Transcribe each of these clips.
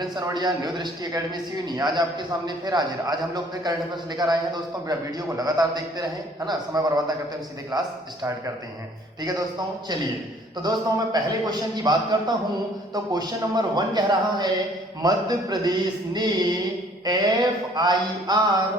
Vipin Sanodia, new दृष्टि academy सीयूनी आज आपके सामने फिर हाजिर। आज हम लोग फिर करंट अफेयर्स लेकर आए हैं दोस्तों। वीडियो को लगातार देखते रहें, है ना, समय बर्बाद ना करते हुए सीधे क्लास स्टार्ट करते हैं। ठीक है दोस्तों, चलिए। तो दोस्तों मैं पहले क्वेश्चन की बात करता हूं। तो क्वेश्चन नंबर 1 कह रहा है, मध्य प्रदेश ने FIR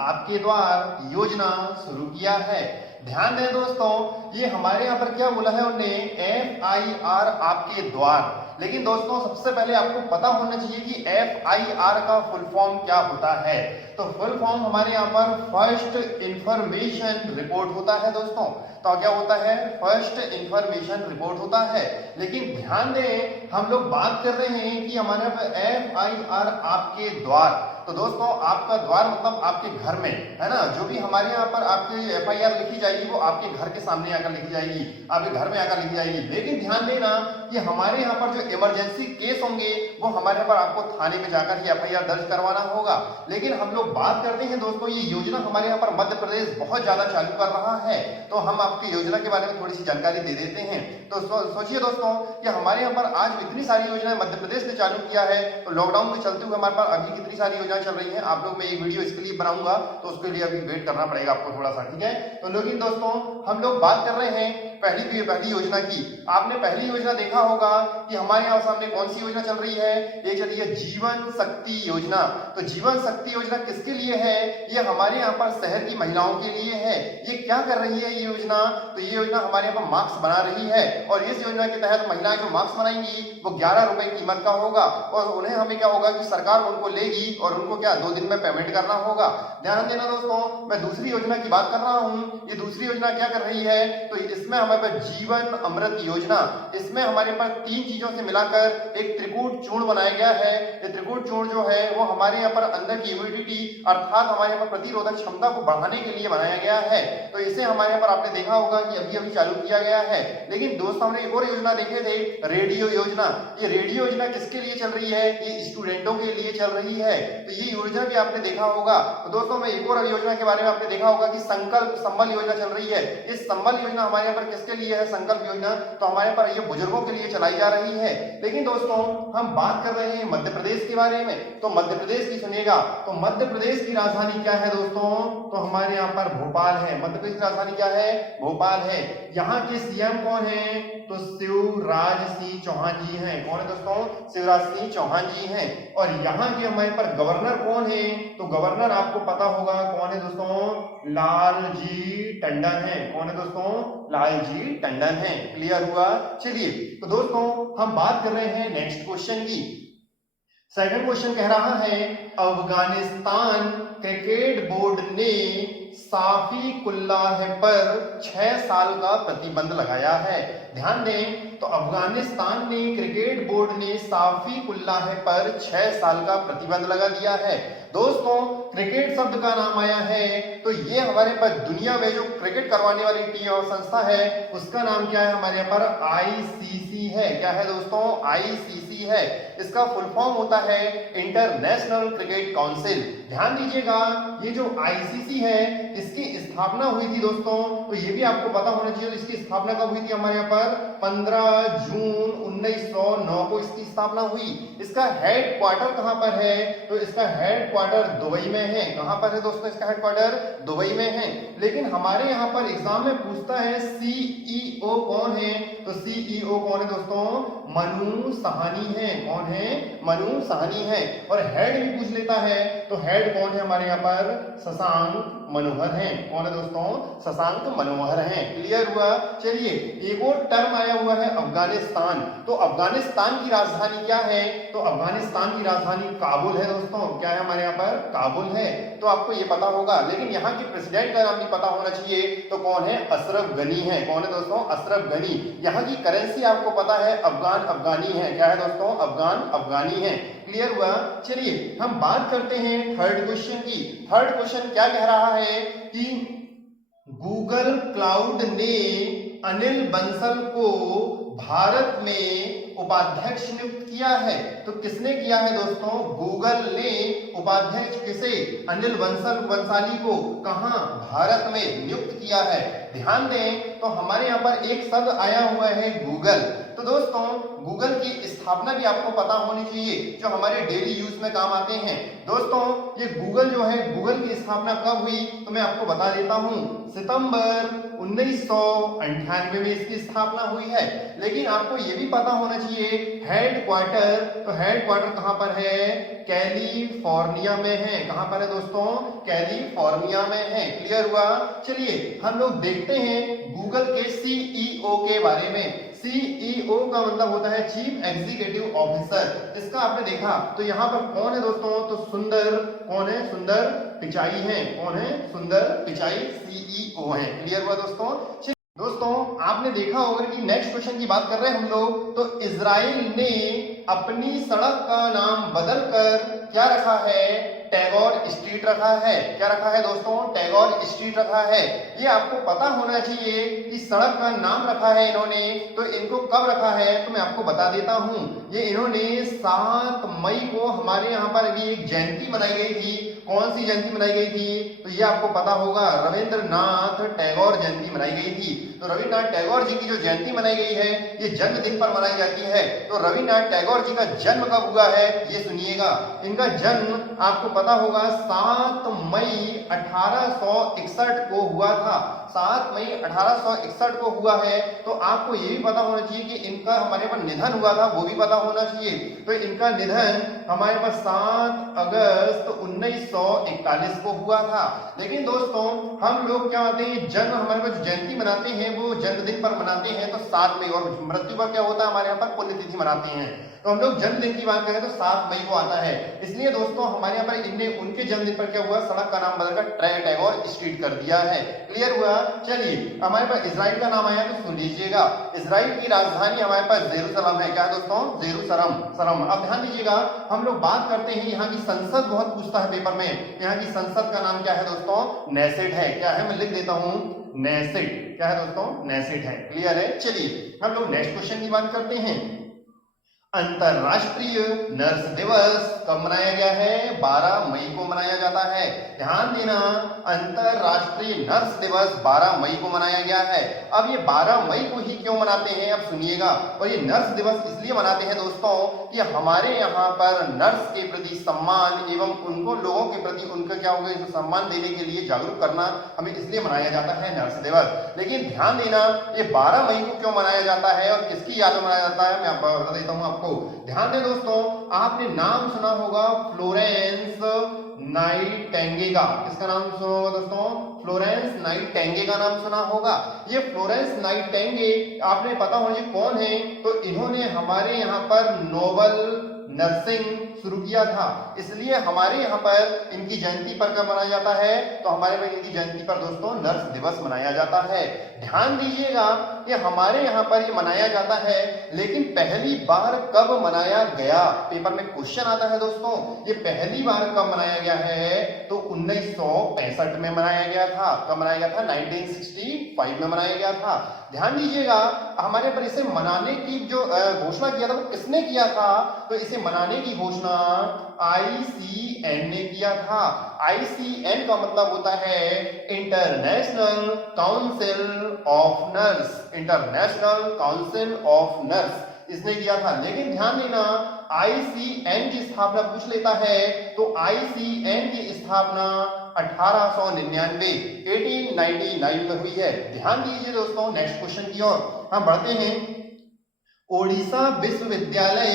आपके द्वार योजना शुरू किया है। ध्यान दें दोस्तों, ये हमारे यहाँ पर क्या बोला है उन्होंने, FIR आपके द्वार। लेकिन दोस्तों सबसे पहले आपको पता होना चाहिए कि FIR का फुल फॉर्म क्या होता है। तो फुल फॉर्म हमारे यहाँ पर फर्स्ट इंफॉर्मेशन रिपोर्ट होता है दोस्तों। तो क्या होता है, फर्स्ट इंफॉर्मेशन रिपोर्ट होता है। लेकिन ध्यान दें, हम लोग बात कर रहे हैं कि हमारे यहाँ पर FIR आपके द्वार। तो दोस्तों आपका द्वार मतलब आपके घर में, है ना, जो भी हमारे यहाँ पर आपकी FIR लिखी जाएगी वो आपके घर के सामने आकर लिखी जाएगी, आपके घर में आकर लिखी जाएगी। लेकिन ध्यान देना कि हमारे यहाँ पर जो इमरजेंसी केस होंगे वो हमारे यहाँ पर आपको थाने में जाकर ही FIR दर्ज करवाना होगा। लेकिन हम लोग बात करते हैं दोस्तों, ये योजना हमारे यहाँ पर मध्य प्रदेश बहुत ज्यादा चालू कर रहा है। तो हम आपकी योजना के बारे में थोड़ी सी जानकारी दे देते हैं। तो सोचिए दोस्तों कि हमारे यहाँ पर आज इतनी सारी योजनाएं मध्य प्रदेश ने चालू किया है। तो लॉकडाउन के चलते हुए हमारे पास अभी कितनी सारी योजनाएं चल रही है। आप लोग मैं एक वीडियो इसके लिए बनाऊंगा, तो उसके लिए अभी वेट करना पड़ेगा आपको थोड़ा सा, ठीक है। तो लेकिन दोस्तों हम लोग बात कर रहे हैं पहली योजना की। आपने पहली योजना देखा होगा कि हमारे यहाँ सामने कौन सी योजना चल रही है, ये चल रही है जीवन शक्ति योजना। तो जीवन शक्ति योजना किसके लिए है, ये हमारे यहाँ पर शहर की महिलाओं के लिए है। ये क्या कर रही है ये योजना, तो ये योजना हमारे यहाँ पर मास्क बना रही है। और इस योजना के तहत महिलाएं जो मास्क बनाएंगी वो 11 रुपए कीमत का होगा। और उन्हें हमें क्या होगा कि सरकार उनको लेगी और उनको क्या 2 दिन में पेमेंट करना होगा। ध्यान देना दोस्तों, मैं दूसरी योजना की बात कर रहा हूँ। ये दूसरी योजना क्या कर रही है, तो इसमें हमारे पास जीवन अमृत योजना। इसमें हमारे पास 3 चीजों से मिलाकर एक त्रिकूट चूर्ण बनाया गया है। ये त्रिकूट चूर्ण जो है वो हमारे यहाँ पर अंदर की इम्यूनिटी अर्थात हमारे यहाँ पर प्रतिरोधक क्षमता को बढ़ाने के लिए बनाया गया है। तो इसे हमारे यहाँ पर आपने देखा होगा कि अभी अभी चालू किया गया है। लेकिन दोस्तों हमने एक और योजना देखे थे, रेडियो योजना। ये रेडियो योजना किसके लिए चल रही है, ये स्टूडेंटों के लिए चल रही है। तो ये योजना भी आपने देखा होगा। तो दोस्तों मैं एक और योजना के बारे में आपने देखा होगा कि संकल्प संबल योजना चल रही है। इस संबल योजना हमारे यहाँ पर किसके लिए है, संकल्प योजना, तो हमारे पर ये बुजुर्गों के लिए चलाई जा रही है। लेकिन दोस्तों हम बात कर रहे हैं मध्य प्रदेश के बारे में। तो मध्य प्रदेश की सुनिएगा, तो मध्य प्रदेश की राजधानी क्या है दोस्तों, तो हमारे यहाँ पर भोपाल है। मध्य प्रदेश की राजधानी क्या है, भोपाल है। यहाँ के सीएम कौन है, तो शिवराज सिंह चौहान जी हैं। कौन है दोस्तों, शिवराज सिंह चौहान जी हैं। और यहाँ के हमारे पर गवर्नर कौन है, तो गवर्नर आपको पता होगा कौन है दोस्तों, लालजी टंडन है। कौन है दोस्तों, लालजी टंडन है। क्लियर हुआ। चलिए तो दोस्तों हम बात कर रहे हैं नेक्स्ट क्वेश्चन की। सेकंड क्वेश्चन कह रहा है, अफगानिस्तान क्रिकेट बोर्ड ने साफिकुल्लाह पर 6 साल का प्रतिबंध लगाया है। ध्यान दें, तो अफगानिस्तान ने क्रिकेट बोर्ड ने साफिकुल्लाह पर 6 साल का प्रतिबंध लगा दिया है। दोस्तों क्रिकेट शब्द का नाम आया है, तो ये हमारे पास दुनिया में जो क्रिकेट करवाने वाली टीम और संस्था है उसका नाम क्या है, हमारे यहाँ पर ICC है। क्या है दोस्तों, ICC है। इसका फुल फॉर्म होता है इंटरनेशनल क्रिकेट काउंसिल। ध्यान दीजिएगा, ये जो ICC है इसकी स्थापना हुई थी दोस्तों, तो ये भी आपको पता होना चाहिए। इसकी स्थापना कब हुई थी, हमारे यहाँ पर 15 जून 1909 को इसकी स्थापना हुई। इसका हेड क्वार्टर कहाँ पर है, तो इसका हेड क्वार्टर दुबई में है। कहाँ पर है दोस्तों, इसका हेड क्वार्टर दुबई में है। लेकिन हमारे यहाँ पर एग्जाम में पूछता है CEO कौन है, तो CEO कौन है दोस्तों, मनु साहनी है। कौन है, मनु साहनी है। और हेड भी पूछ लेता है, तो हेड कौन है हमारे यहाँ पर, शशांक मनोहर हैं। कौन है दोस्तों, शशांक मनोहर हैं। क्लियर हुआ। चलिए एक और टर्म आया हुआ है अफगानिस्तान। तो अफगानिस्तान की राजधानी क्या है, तो अफगानिस्तान की राजधानी काबुल है दोस्तों। क्या है हमारे यहाँ पर, काबुल है। तो आपको ये पता होगा। लेकिन यहाँ के प्रेसिडेंट का नाम भी पता होना चाहिए, तो कौन है, अशरफ गनी है। कौन है दोस्तों, अशरफ गनी। यहाँ की करेंसी आपको पता है अफगान अफगानी है। क्या है दोस्तों, अफगान अफगानी है। क्लियर हुआ। चलिए हम बात करते हैं थर्ड क्वेश्चन की। थर्ड क्वेश्चन क्या कह रहा है कि गूगल क्लाउड ने अनिल बंसल को भारत में उपाध्यक्ष नियुक्त किया है। तो किसने किया है दोस्तों, गूगल ने उपाध्यक्ष किसे, अनिल बंसाली को कहां, भारत में नियुक्त किया है। ध्यान दें, तो हमारे यहाँ पर एक शब्द आया हुआ है गूगल। तो दोस्तों गूगल की स्थापना भी आपको पता होनी चाहिए, जो हमारे डेली यूज में काम आते हैं। दोस्तों ये गूगल जो है, गूगल की स्थापना कब हुई तो मैं आपको बता देता हूं, सितंबर 1998 में इसकी स्थापना हुई है। लेकिन आपको ये भी पता होना चाहिए हेडक्वार्टर, तो हेडक्वार्टर कहां पर है, कैलिफोर्निया में है। कहां पर है दोस्तों, कैलिफोर्निया में है। क्लियर हुआ। चलिए हम लोग देखते हैं गूगल के सीईओ के बारे में। सीईओ का मतलब होता है चीफ एग्जीक्यूटिव ऑफिसर। इसका आपने देखा तो यहाँ पर कौन है दोस्तों, तो सुंदर, कौन है, सुंदर पिचाई है। कौन है, सुंदर पिचाई सीईओ है। क्लियर हुआ दोस्तों। दोस्तों आपने देखा होगा कि नेक्स्ट क्वेश्चन की बात कर रहे हैं हम लोग, तो इजराइल ने अपनी सड़क का नाम बदलकर क्या रखा है, टैगोर स्ट्रीट रखा है। क्या रखा है दोस्तों, टैगोर स्ट्रीट रखा है। ये आपको पता होना चाहिए कि सड़क का नाम रखा है इन्होंने, तो इनको कब रखा है तो मैं आपको बता देता हूं। ये इन्होंने 7 मई को हमारे यहाँ पर अभी एक जयंती मनाई गई थी। कौन सी जयंती मनाई गई थी, तो ये आपको पता होगा, रविंद्रनाथ टैगोर जयंती मनाई गई थी। तो रविन्द्रनाथ टैगोर जी की जो जयंती मनाई गई है ये जन्मदिन पर मनाई जाती है। तो रविन्द्रनाथ टैगोर जी का जन्म कब हुआ है ये सुनिएगा। इनका जन्म आपको पता होगा 7 मई 1861 को हुआ था। 7 मई 1861 को हुआ है। तो आपको ये भी पता होना चाहिए कि इनका हमारे पास निधन हुआ था, वो भी पता होना चाहिए। तो इनका निधन हमारे पास 7 अगस्त 1941 को हुआ था। लेकिन दोस्तों हम लोग क्या होते हैं, जन्म हमारे पास जयंती मनाते हैं वो जन्मदिन पर मनाते हैं तो 7 मई, और मृत्यु पर क्या होता है हमारे यहाँ पर पुण्यतिथि मनाते हैं। तो हम लोग जन्मदिन की बात करें तो 7 मई को आता है। इसलिए दोस्तों हमारे यहाँ पर इनने उनके जन्मदिन पर क्या हुआ, सड़क का नाम बदलकर टैगोर स्ट्रीट कर दिया है। क्लियर हुआ। चलिए हमारे पास इजराइल का नाम आया तो सुन लीजिएगा। इजराइल की राजधानी हमारे पास जेरूसलम है। क्या है दोस्तों, जेरूसलम। अब ध्यान दीजिएगा, हम लोग बात करते हैं यहाँ की संसद, बहुत पूछता है पेपर में। यहाँ की संसद का नाम क्या है दोस्तों, नेसेट है। क्या है, मैं लिख देता हूँ, नेसेट। क्या है दोस्तों, नेसेट है। क्लियर है। चलिए हम लोग नेक्स्ट क्वेश्चन की बात करते हैं। अंतरराष्ट्रीय नर्स दिवस कब मनाया गया है, 12 मई को मनाया जाता है। ध्यान देना, अंतरराष्ट्रीय नर्स दिवस 12 मई को मनाया गया है। अब ये 12 मई को ही क्यों मनाते हैं, अब सुनिएगा। और ये नर्स दिवस इसलिए मनाते हैं दोस्तों कि हमारे यहाँ पर नर्स के प्रति सम्मान एवं उनको लोगों के प्रति उनका क्या होगा, सम्मान देने के लिए जागरूक करना हमें इसलिए मनाया जाता है नर्स दिवस। लेकिन ध्यान देना, ये 12 मई को क्यों मनाया जाता है और किसकी याद में मनाया जाता है, मैं आपको बता देता हूँ। ध्यान दें दोस्तों, आपने नाम सुना होगा फ्लोरेंस नाइटिंगेल का। किसका नाम सुना होगा दोस्तों, फ्लोरेंस नाइटिंगेल का नाम सुना होगा। ये फ्लोरेंस नाइटिंगेल आपने पता होना कौन है, तो इन्होंने हमारे यहाँ पर नोबल नर्सिंग शुरू किया था। इसलिए हमारे यहाँ पर इनकी जयंती पर कब मनाया जाता है, तो हमारे में इनकी जयंती पर दोस्तों नर्स दिवस मनाया जाता है। ध्यान दीजिएगा कि हमारे यहाँ पर ये मनाया जाता है, लेकिन पहली बार कब मनाया गया, पेपर में क्वेश्चन आता है दोस्तों। ये पहली बार कब मनाया गया है, तो 1965 में मनाया गया था। कब मनाया गया था, 1965 में मनाया गया था। ध्यान दीजिएगा, हमारे पर इसे मनाने की जो घोषणा किया था वो किसने किया था, तो इसे मनाने की घोषणा ICN ने किया था। ICN का मतलब होता है international council of nurse. International council of nurse इसने किया था। लेकिन ध्यान देना, ICN की स्थापना पूछ लेता है, तो ICN की स्थापना 1899 में हुई है। ध्यान दीजिए दोस्तों, नेक्स्ट क्वेश्चन की ओर हम बढ़ते हैं। ओडिशा विश्वविद्यालय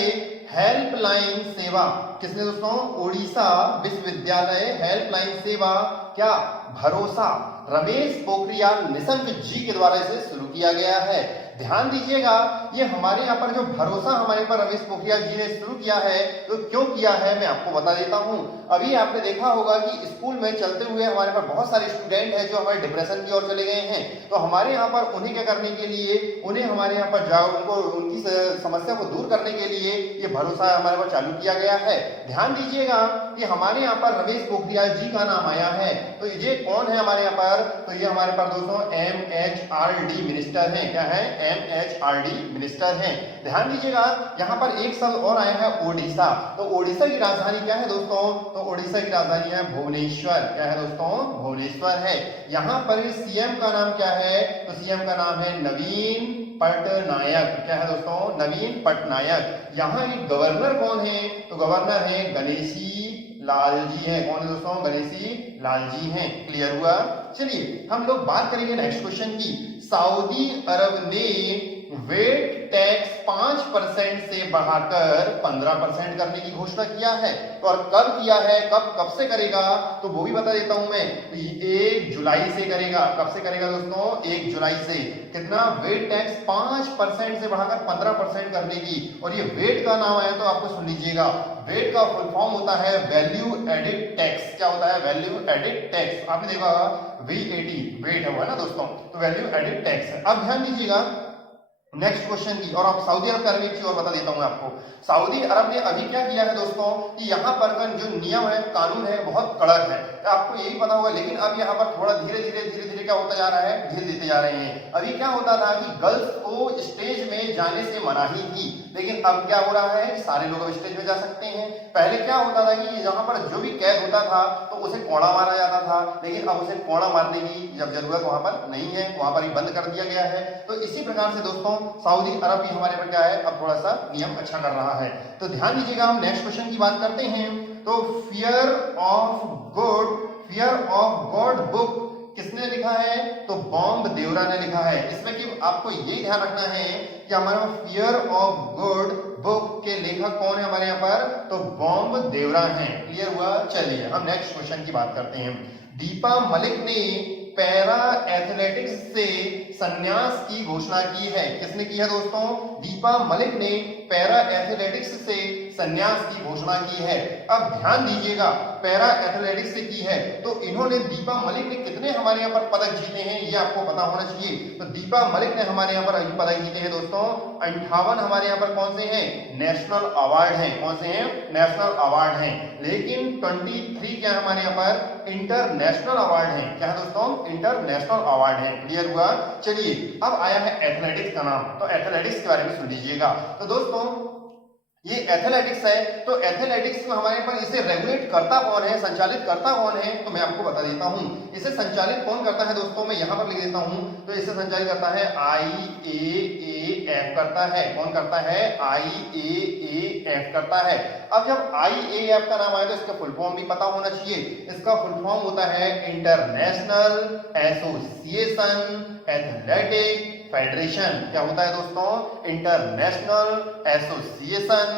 हेल्पलाइन सेवा किसने दोस्तों, ओडिशा विश्वविद्यालय हेल्पलाइन सेवा क्या, भरोसा रमेश पोखरियाल निशंक जी के द्वारा इसे शुरू किया गया है। ध्यान दीजिएगा, ये हमारे यहाँ पर जो भरोसा हमारे पर रमेश पोखरियाल जी ने शुरू किया है, तो क्यों किया है मैं आपको बता देता हूँ। अभी आपने देखा होगा कि स्कूल में चलते हुए हमारे पास बहुत सारे स्टूडेंट हैं जो हमारे डिप्रेशन की ओर चले गए हैं। तो हमारे यहाँ पर उन्हें क्या करने के लिए, उन्हें हमारे यहाँ पर जाओ, उनको उनकी समस्या को दूर करने के लिए ये भरोसा हमारे पास चालू किया गया है। ध्यान दीजिएगा कि हमारे यहाँ पर रमेश पोखरियाल जी का नाम आया है, तो ये कौन है हमारे यहाँ पर, तो ये हमारे पास दोस्तों MHRD मिनिस्टर हैं। क्या है, MHRD मिनिस्टर हैं। ध्यान दीजिएगा, यहाँ पर एक शब्द और आया है ओडिशा। तो ओडिशा की राजधानी क्या है दोस्तों, तो ओडिशा की राजधानी है भुवनेश्वर। क्या है दोस्तों, भुवनेश्वर है। यहाँ पर CM का नाम क्या है, तो CM का नाम है नवीन पटनायक। क्या है दोस्तों? नवीन पटनायक। यहाँ एक गवर्नर कौन है? तो गवर्नर है गणेशी लाल जी है। कौन है दोस्तों? गणेशी लाल जी हैं। क्लियर हुआ? चलिए हम लोग बात करेंगे नेक्स्ट क्वेश्चन की। सऊदी अरब ने वेट टैक्स 5% से बढ़ाकर 15% करने की घोषणा किया है। और कब किया है, कब से करेगा, तो वो भी बता देता हूं मैं। 1 जुलाई से करेगा। कब से करेगा दोस्तों? 1 जुलाई से। कितना? वेट टैक्स 5% से बढ़ाकर 15% करने की। और ये वेट का नाम आया तो आपको सुन लीजिएगा। वेट का फुल फॉर्म होता है वैल्यू एडेड टैक्स। क्या होता है? Value added tax. आपने देखा VAT, वेट है ना दोस्तों, तो वैल्यू एडेड टैक्स है। अब ध्यान दीजिएगा नेक्स्ट क्वेश्चन की। और आप सऊदी अरब का एक चीज और बता देता हूं आपको। सऊदी अरब ने अभी क्या किया है दोस्तों कि यहाँ पर का जो नियम है, कानून है, बहुत कड़क है। आपको यही पता होगा, लेकिन अब यहाँ पर थोड़ा धीरे धीरे क्या होता जा रहा है, ढील देते जा रहे हैं। अभी क्या होता था कि गर्ल्स को स्टेज में जाने से मनाही थी, लेकिन अब क्या हो रहा है कि सारे लोग अब स्टेज में जा सकते हैं। पहले क्या होता था कि यहाँ पर जो भी कैद होता था तो उसे कोड़ा मारा जाता था, लेकिन अब उसे कोड़ा मारने की जब जरूरत वहां पर नहीं है, वहां पर ही बंद कर दिया गया है। तो इसी प्रकार से दोस्तों सऊदी अरब भी हमारे पर क्या है, अब थोड़ा सा नियम अच्छा कर रहा है। तो ध्यान दीजिएगा, हम नेक्स्ट क्वेश्चन की बात करते हैं। तो फियर ऑफ गॉड बुक किसने लिखा है? तो बॉम्ब देवरा ने लिखा है। इसमें कि आपको ये ध्यान रखना है कि हमारे फियर ऑफ गॉड बुक के लेखक कौन है हमारे यहाँ पर? तो बॉम्ब देवरा हैं। क्लियर हुआ? चलिए हम नेक्स्ट क्वेश्चन की बात करते हैं। दीपा मलिक ने पैरा एथलेटिक्स से संन्यास की घोषणा की है। किसने की है दोस्तों? दीपा मलिक ने पैरा एथलेटिक्स से संन्यास की घोषणा की है। अब ध्यान दीजिएगा, पैरा एथलेटिक्स से की है तो इन्होंने, दीपा मलिक ने कितने हमारे यहाँ पर पदक जीते हैं ये आपको पता होना चाहिए। तो दीपा मलिक ने हमारे यहाँ पर अभी पदक जीते हैं दोस्तों 58। हमारे यहाँ पर कौन से हैं? नेशनल अवार्ड हैं। कौन से हैं? नेशनल अवार्ड हैं। लेकिन 23 क्या है हमारे यहाँ पर? इंटरनेशनल अवार्ड हैं। क्या है दोस्तों? इंटरनेशनल अवार्ड है। क्लियर हुआ? चलिए अब आया है एथलेटिक्स का नाम। तो एथलेटिक्स के बारे में सुन लीजिएगा। तो दोस्तों ये एथलेटिक्स है, तो एथलेटिक्स में हमारे पर इसे रेगुलेट करता कौन है, संचालित करता कौन है? तो मैं आपको बता देता हूं। इसे संचालित कौन करता है दोस्तों? मैं यहां पर लिख देता हूं। तो इसे संचालित करता है IAAF करता है। कौन करता है? IAAF करता है। अब जब IAAF का नाम आए तो इसका फुल फॉर्म भी पता होना चाहिए। इसका फुल फॉर्म होता है इंटरनेशनल एसोसिएशन एथलेटिक फेडरेशन। क्या होता है दोस्तों? International association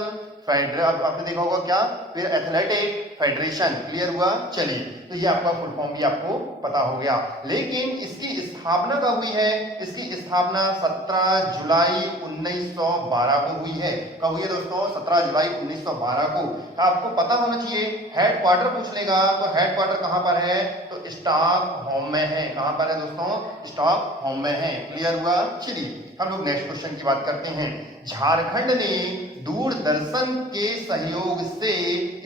federation. आपने देखा होगा क्या? फिर एथलेटिक फेडरेशन। क्लियर हुआ? चलिए तो ये आपका फुल फॉर्म भी आपको पता हो गया। लेकिन इसकी स्थापना कब हुई है? इसकी स्थापना 17 जुलाई 1912 को हुई है। कब हुई है दोस्तों? 17 जुलाई 1912 को। आपको पता होना चाहिए। हेड क्वार्टर पूछ लेगा तो हेड क्वार्टर कहां पर है? तो स्टॉकहोम में है। कहां पर है दोस्तों? स्टॉकहोम में है। क्लियर हुआ? चलिए हम लोग नेक्स्ट क्वेश्चन की बात करते हैं। झारखंड ने दूरदर्शन के सहयोग से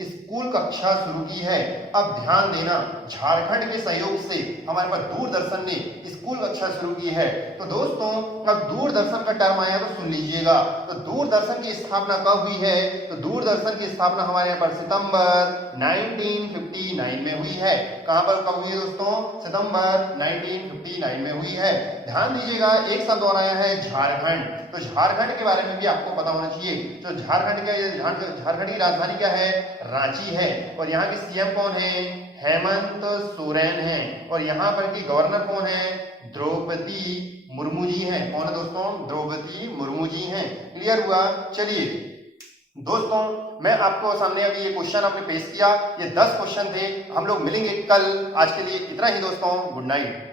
स्कूल कक्षा शुरू की है। अब ध्यान देना, झारखंड के सहयोग से हमारे पास दूरदर्शन ने स्कूल कक्षा शुरू की है। तो दोस्तों अब दूरदर्शन का टर्म आया तो सुन लीजिएगा। तो दूरदर्शन की स्थापना कब हुई है? तो दूरदर्शन की स्थापना हमारे यहाँ पर सितंबर 1959 में हुई है। कहां पर कब हुई है दोस्तों? सितंबर 1959 में हुई है। ध्यान दीजिएगा, एक शब्द और आया है झारखंड। तो झारखंड के बारे में भी आपको पता होना चाहिए। तो झारखंड की राजधानी क्या है? रांची है। और यहाँ के CM कौन है? हेमंत सोरेन है। और यहाँ पर की गवर्नर कौन है? द्रौपदी मुर्मू जी हैं। कौन है दोस्तों? द्रौपदी मुर्मू जी हैं। क्लियर हुआ? चलिए दोस्तों मैं आपको सामने अभी ये क्वेश्चन आपने पेश किया। ये 10 क्वेश्चन थे। हम लोग मिलेंगे कल। आज के लिए इतना ही दोस्तों। Good night.